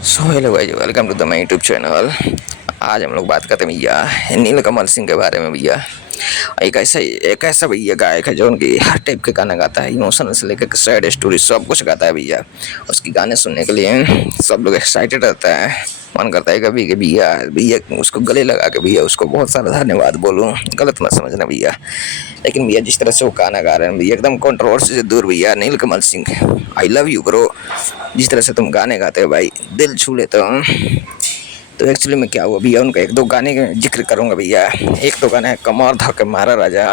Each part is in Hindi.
So hello guys, welcome to the my YouTube channel. आज हम लोग बात करते हैं भैया नीलकमल सिंह के बारे में। भैया एक ऐसा भैया गायक है जो उनकी हर टाइप के गाना गाता है, इमोशनल से लेकर सैड स्टोरी सब कुछ गाता है भैया। उसकी गाने सुनने के लिए सब लोग एक्साइटेड रहता है, मन करता है कभी कि भैया भैया उसको गले लगा के भैया उसको बहुत सारा धन्यवाद बोलूँ। गलत मत समझना भैया, लेकिन भैया जिस तरह से वो गाना गा रहे हैं भैया एकदम कंट्रोवर्सी से दूर भैया। Neelkamal Singh, I love you bro. जिस तरह से तुम गाने गाते हो भाई, दिल छू लेते हो। तो एक्चुअली में क्या हुआ भैया, उनका एक दो गाने का जिक्र करूंगा भैया। एक तो गाना है कमर धके मारा राजा,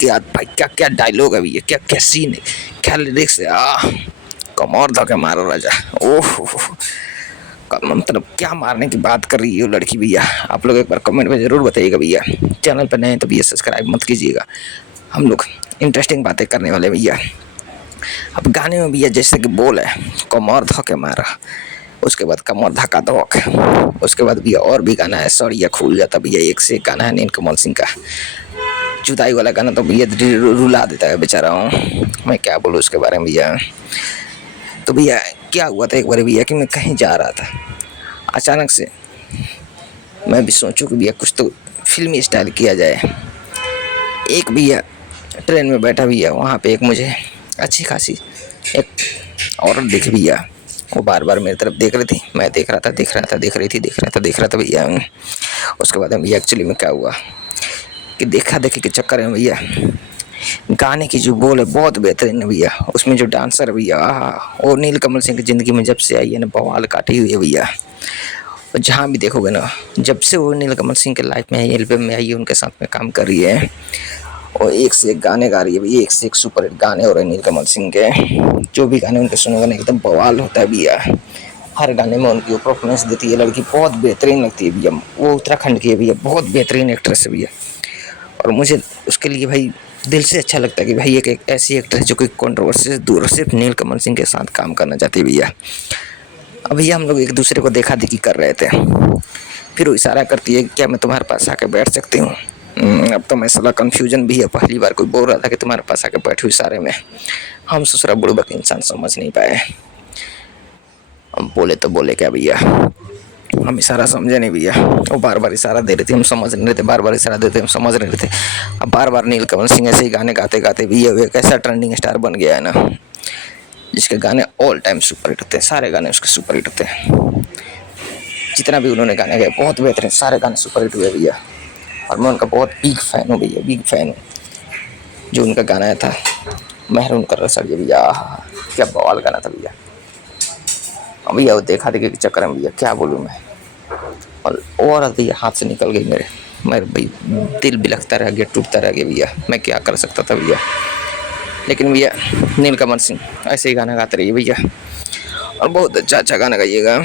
क्या भाई क्या क्या डायलॉग है भैया, क्या क्या सीन है, क्या लिरिक्स है। कमर धके मारा राजा, ओह मतलब क्या मारने की बात कर रही है वो लड़की भैया। आप लोग एक बार कमेंट में ज़रूर बताइएगा भैया। चैनल पर नए हैं तो भैया सब्सक्राइब मत कीजिएगा, हम लोग इंटरेस्टिंग बातें करने वाले भैया। अब गाने में भैया जैसे कि बोल है कमर धके मारा, उसके बाद कमर धक्का धोक, उसके बाद भैया और भी गाना है सड़िया खुल जाता भैया। एक से एक गाना है नीलकमल सिंह का। जुदाई वाला गाना तो भैया रुला देता है बेचारा हूँ, मैं क्या बोलूँ उसके बारे में भैया। तो भैया क्या हुआ था एक बार भैया कि मैं कहीं जा रहा था, अचानक से मैं भी सोचूं कि भैया कुछ तो फिल्मी स्टाइल किया जाए। एक भैया ट्रेन में बैठा भैया, वहाँ पे एक मुझे अच्छी खासी एक औरत दिखी भैया। वो बार बार मेरी तरफ देख रही थी, मैं देख रहा था, देख रहा था भैया। उसके बाद भैया एक्चुअली में क्या हुआ कि देखा देखी के चक्कर में भैया गाने की जो बोल है बहुत बेहतरीन है भैया। उसमें जो डांसर है भैया, और नीलकमल सिंह की ज़िंदगी में जब से आई है ना बवाल काटी हुई है भैया। और जहाँ भी देखोगे ना, जब से वो नीलकमल सिंह के लाइफ में है, एल्बम में आई है, उनके साथ में काम कर रही है और एक से एक गाने गा रही है भैया। एक से एक सुपर हिट गाने हो रहे हैं नीलकमल सिंह के। जो भी गाने उनके सुनोगे ना एकदम बवाल होता है भैया। हर गाने में उनकी परफॉर्मेंस देती है लड़की, बहुत बेहतरीन लगती है भैया। वो उत्तराखंड की है भैया, बहुत बेहतरीन एक्ट्रेस है भैया। और मुझे उसके लिए भाई दिल से अच्छा लगता है कि भाई एक ऐसी एक्ट्रेस जो कि कंट्रोवर्सी से दूर सिर्फ नीलकमल सिंह के साथ काम करना चाहती है भैया। अब भैया हम लोग एक दूसरे को देखा देखी कर रहे थे, फिर वो इशारा करती है कि क्या मैं तुम्हारे पास आके बैठ सकती हूँ। अब तो मैं साला कन्फ्यूजन भी है, पहली बार कोई बोल रहा था कि तुम्हारे पास आके बैठी हुई इशारे में। हम ससुरा बुड़बक इंसान समझ नहीं पाए। हम बोले तो बोले क्या भैया, हम इशारा समझे नहीं भैया। वो बार बार इशारा दे रही थी, हम समझ नहीं रहे थे, बार बार इशारा देते हम समझ नहीं रहे थे। अब बार बार नीलकमल सिंह ऐसे ही गाने गाते गाते भैया वो एक ऐसा ट्रेंडिंग स्टार बन गया है ना, जिसके गाने ऑल टाइम सुपर हिट होते हैं। सारे गाने उसके सुपर हिट होते हैं, जितना भी उन्होंने गाने गाए बहुत बेहतरीन, सारे गाने सुपर हिट हुए भैया। और मैं उनका बहुत बिग फैन हूँ भैया, बिग फैन हूँ। जो उनका गाना आया था महरून कर सड़िए भैया, क्या बवाल गाना था भैया। अब भैया वो देखा देखी के चक्कर में भैया क्या बोलूँ मैं, और भैया हाथ से निकल गई मेरे भाई, दिल बिलखता रह गया, टूटता रह गया भैया। मैं क्या कर सकता था भैया। लेकिन भैया नीलकमल सिंह ऐसे ही गाना गाते रहिए भैया, और बहुत अच्छा अच्छा गाना गाइएगा।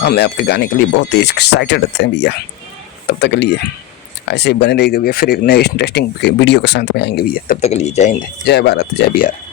हमें आपके गाने के लिए बहुत ही एक्साइटेड रहते हैं भैया। तब तक के लिए ऐसे ही बने रहिएगा भैया, फिर एक नए इंटरेस्टिंग वीडियो के साथ में आएंगे भैया। तब तक के लिए जय हिंद, जय भारत, जय बिहार।